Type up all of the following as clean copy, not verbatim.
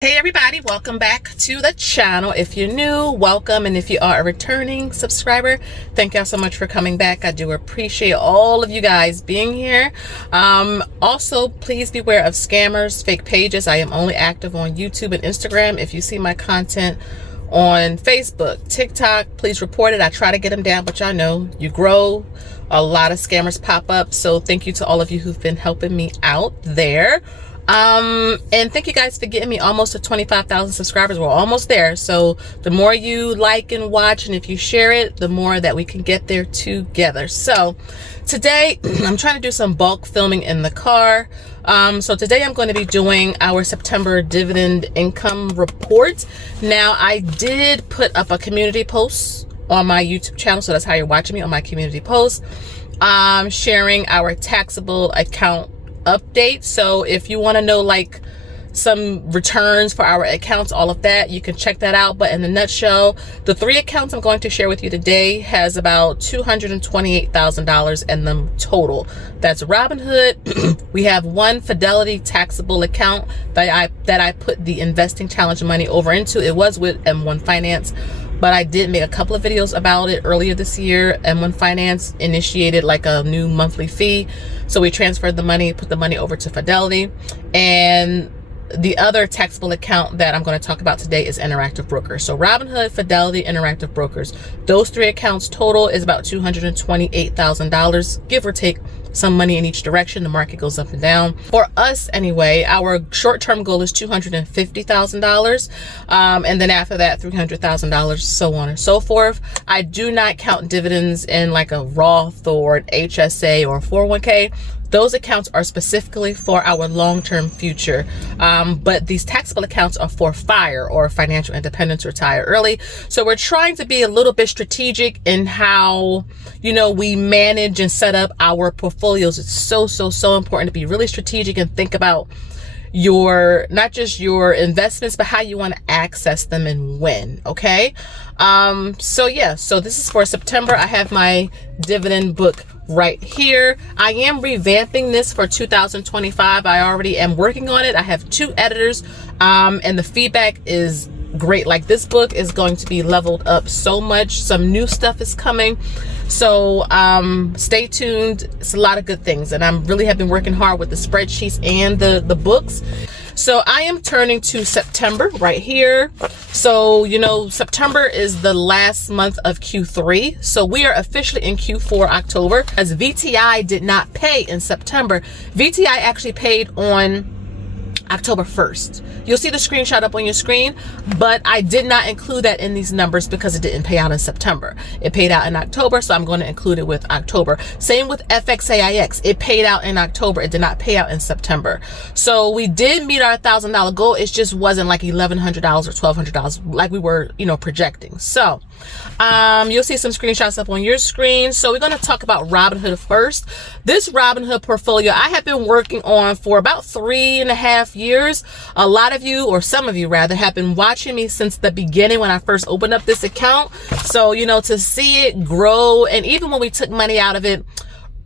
Hey everybody, welcome back to the channel. If you're new, welcome, and if you are a returning subscriber, thank y'all so much for coming back. I do appreciate all of you guys being here. Also, please beware of scammers, fake pages. I am only active on YouTube and Instagram. If you see my content on Facebook, TikTok, please report it. I try to get them down, but y'all know you grow, a lot of scammers pop up. So thank you to all of you who've been helping me out there. And thank you guys for getting me almost to 25,000 subscribers. We're almost there. So the more you like and watch, and if you share it, the more that we can get there together. So today I'm trying to do some bulk filming in the car. So today I'm going to be doing our September dividend income report. Now I did put up a community post on my YouTube channel. So that's how you're watching me, on my community post, sharing our taxable account update. So if you want to know like some returns for our accounts, all of that, you can check that out. But in a nutshell, the three accounts I'm going to share with you today has about $228,000 in them total. That's Robinhood. We have one Fidelity taxable account that I put the investing challenge money over into. It was with M1 Finance, but I did make a couple of videos about it earlier this year. M1 Finance initiated like a new monthly fee. So we transferred the money, put the money over to Fidelity. And the other taxable account that I'm going to talk about today is Interactive Brokers. So Robinhood, Fidelity, Interactive Brokers. Those three accounts total is about $228,000, give or take some money in each direction. The market goes up and down. For us anyway, our short-term goal is $250,000. And then after that, $300,000, so on and so forth. I do not count dividends in like a Roth or an HSA or 401k. Those accounts are specifically for our long-term future. But these taxable accounts are for FIRE, or financial independence, retire early. So we're trying to be a little bit strategic in how, you know, we manage and set up our portfolios. It's so important to be really strategic and think about your, not just your investments, but how you want to access them and when. Okay. So yeah, so this is for September. I have my dividend book right here. I am revamping this for 2025. I already am working on it. I have 2 editors, and the feedback is great. Like, this book is going to be leveled up so much. Some new stuff is coming. So stay tuned. It's a lot of good things, and I'm really have been working hard with the spreadsheets and the books. So I am turning to September right here. So, you know, September is the last month of Q3. So we are officially in Q4 October, as VTI did not pay in September. VTI actually paid on October 1st. You'll see the screenshot up on your screen, but I did not include that in these numbers because it didn't pay out in September. It paid out in October, so I'm going to include it with October. Same with FXAIX. It paid out in October. It did not pay out in September. So we did meet our $1,000 goal. It just wasn't like $1,100 or $1,200 like we were, you know, projecting. So you'll see some screenshots up on your screen. So we're going to talk about Robinhood first. This Robinhood portfolio I have been working on for about 3.5 years. A lot of you, or some of you rather, have been watching me since the beginning when I first opened up this account. So, you know, to see it grow, and even when we took money out of it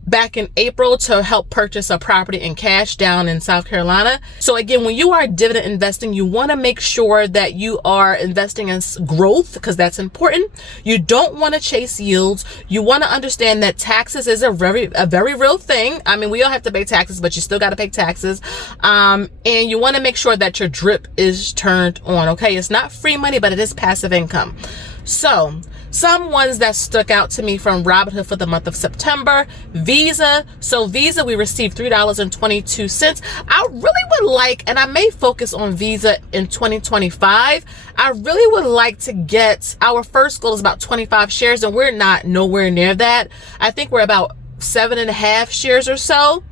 back in April to help purchase a property in cash down in South Carolina. So again, when you are dividend investing, you want to make sure that you are investing in growth, because that's important. You don't want to chase yields. You want to understand that taxes is a very real thing. I mean, we all have to pay taxes, but you still got to pay taxes. And you want to make sure that your drip is turned on. Okay. It's not free money, but it is passive income. So some ones that stuck out to me from Robinhood for the month of September: Visa. So Visa, we received $3.22. I really would like, and I may focus on Visa in 2025. I really would like to get, our first goal is about 25 shares, and we're not nowhere near that. I think we're about 7.5 shares or so.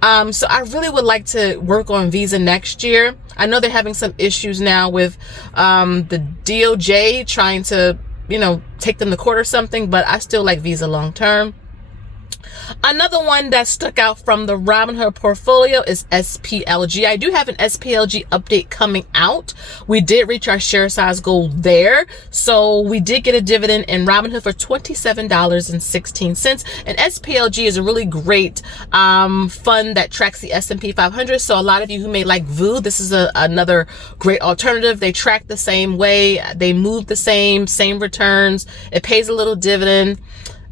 So I really would like to work on Visa next year. I know they're having some issues now with the DOJ trying to, you know, take them to court or something, but I still like Visa long term. Another one that stuck out from the Robinhood portfolio is SPLG. I do have an SPLG update coming out. We did reach our share size goal there. So we did get a dividend in Robinhood for $27.16. And SPLG is a really great fund that tracks the S&P 500. So a lot of you who may like VU, this is another great alternative. They track the same way. They move the same returns. It pays a little dividend.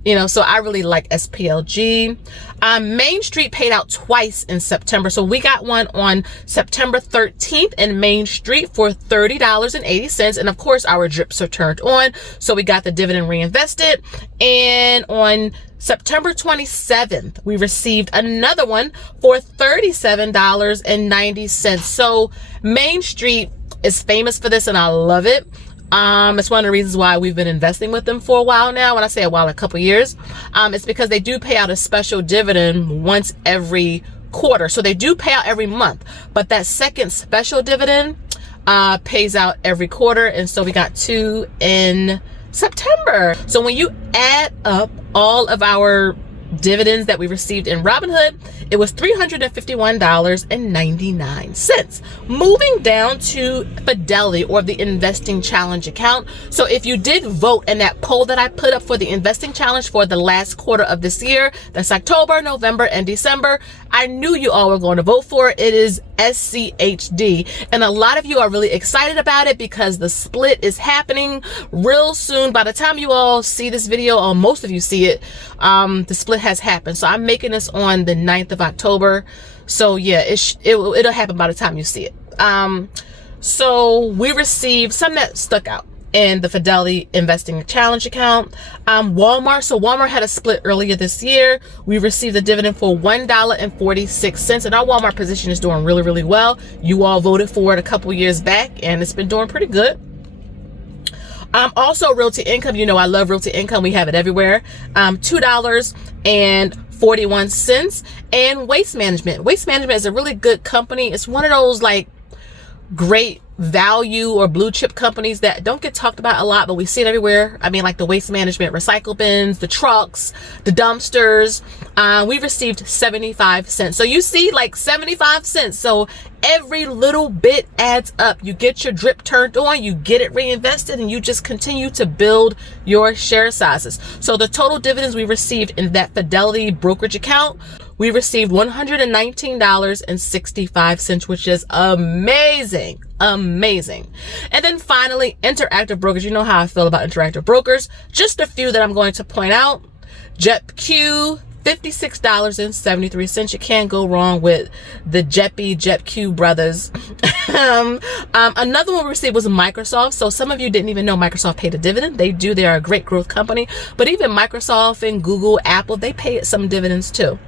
You know, so I really like SPLG. Main Street paid out twice in September. So we got one on September 13th in Main Street for $30.80. And of course, our drips are turned on. So we got the dividend reinvested. And on September 27th, we received another one for $37.90. So Main Street is famous for this and I love it. It's one of the reasons why we've been investing with them for a while now. When I say a while, a couple years, it's because they do pay out a special dividend once every quarter. So they do pay out every month, but that second special dividend pays out every quarter. And so we got 2 in September. So when you add up all of our dividends that we received in Robinhood, it was $351.99. Moving down to Fidelity, or the Investing Challenge account. So if you did vote in that poll that I put up for the Investing Challenge for the last quarter of this year, that's October, November, and December, I knew you all were going to vote for it. It is SCHD. And a lot of you are really excited about it because the split is happening real soon. By the time you all see this video, or most of you see it, the split has happened. So I'm making this on the 9th of October. So yeah, it'll happen by the time you see it. So we received some that stuck out in the Fidelity Investing Challenge account. Walmart. So Walmart had a split earlier this year. We received a dividend for $1.46. And our Walmart position is doing really, really well. You all voted for it a couple years back and it's been doing pretty good. Also Realty Income. You know, I love Realty Income. We have it everywhere. $2.41. And Waste Management. Waste Management is a really good company. It's one of those like great value or blue chip companies that don't get talked about a lot, but we see it everywhere. I mean, like the waste management, recycle bins, the trucks, the dumpsters. We received 75 cents. So you see, like 75 cents. So every little bit adds up. You get your drip turned on, you get it reinvested, and you just continue to build your share sizes. So the total dividends we received in that Fidelity brokerage account, we received $119.65, which is amazing. Amazing. And then finally, Interactive Brokers. You know how I feel about Interactive Brokers. Just a few that I'm going to point out. JEPQ, $56.73. You can't go wrong with the JEPQ brothers. Another one we received was Microsoft. So some of you didn't even know Microsoft paid a dividend. They do. They are a great growth company. But even Microsoft and Google, Apple, they pay some dividends too.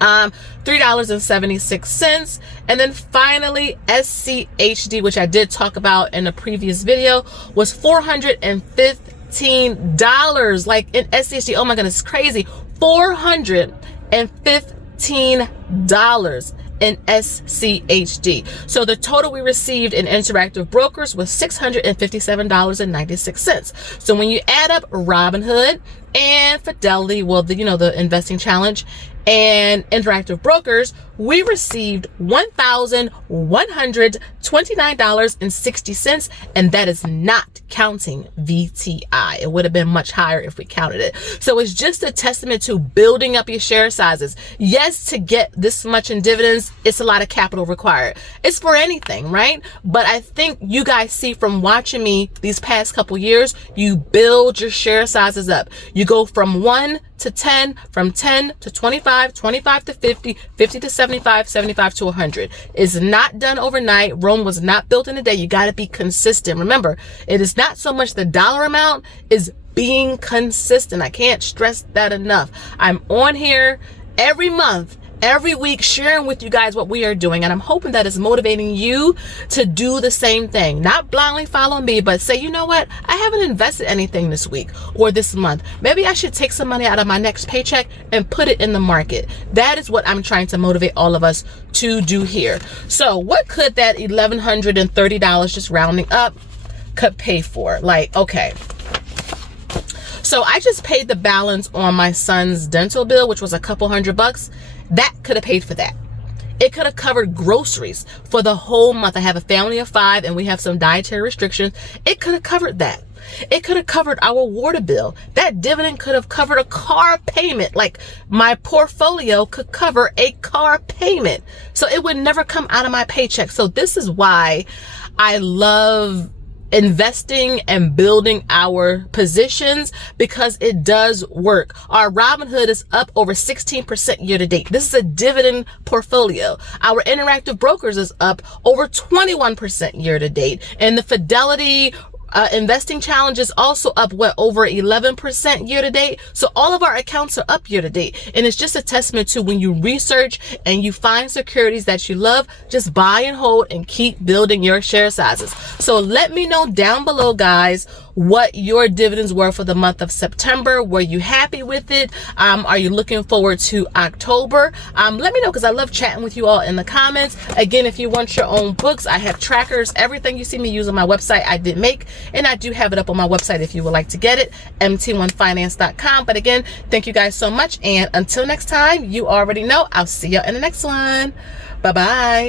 $3.76. And then finally, SCHD, which I did talk about in a previous video, was $415. Like in SCHD, oh my goodness, crazy. $415 in SCHD. So the total we received in Interactive Brokers was $657.96. So when you add up Robinhood and Fidelity, well, the Investing Challenge and Interactive Brokers, we received $1,129.60, and that is not counting VTI. It would have been much higher if we counted it. So it's just a testament to building up your share sizes. Yes, to get this much in dividends, it's a lot of capital required. It's for anything, right? But I think you guys see from watching me these past couple years, you build your share sizes up. You go from 1 to 10, from 10 to 25, 25 to 50, 50 to 75, 75 to 100. It's not done overnight. Rome was not built in a day. You got to be consistent. Remember, it is not so much the dollar amount, is being consistent. I can't stress that enough. I'm on here every month, every week, sharing with you guys what we are doing. And I'm hoping that is motivating you to do the same thing. Not blindly follow me, but say, you know what? I haven't invested anything this week or this month. Maybe I should take some money out of my next paycheck and put it in the market. That is what I'm trying to motivate all of us to do here. So what could that $1,130, just rounding up, could pay for? Like, okay. So I just paid the balance on my son's dental bill, which was a couple $100. That could have paid for that. It could have covered groceries for the whole month. I have a family of 5 and we have some dietary restrictions. It could have covered that. It could have covered our water bill. That dividend could have covered a car payment. Like my portfolio could cover a car payment. So it would never come out of my paycheck. So this is why I love investing and building our positions, because it does work. Our Robinhood is up over 16% year to date. This is a dividend portfolio. Our interactive brokers is up over 21% year to date. And the Fidelity investing challenge is also up over 11% year to date. So all of our accounts are up year to date, and it's just a testament to when you research and you find securities that you love, just buy and hold and keep building your share sizes. So let me know down below, guys, what your dividends were for the month of September. Were you happy with it? Are you looking forward to October? Let me know, because I love chatting with you all in the comments. Again, if you want your own books, I have trackers. Everything you see me use on my website, I did make, and I do have it up on my website if you would like to get it, mt1finance.com. But again, thank you guys so much, and until next time, you already know, I'll see you in the next one. Bye-bye.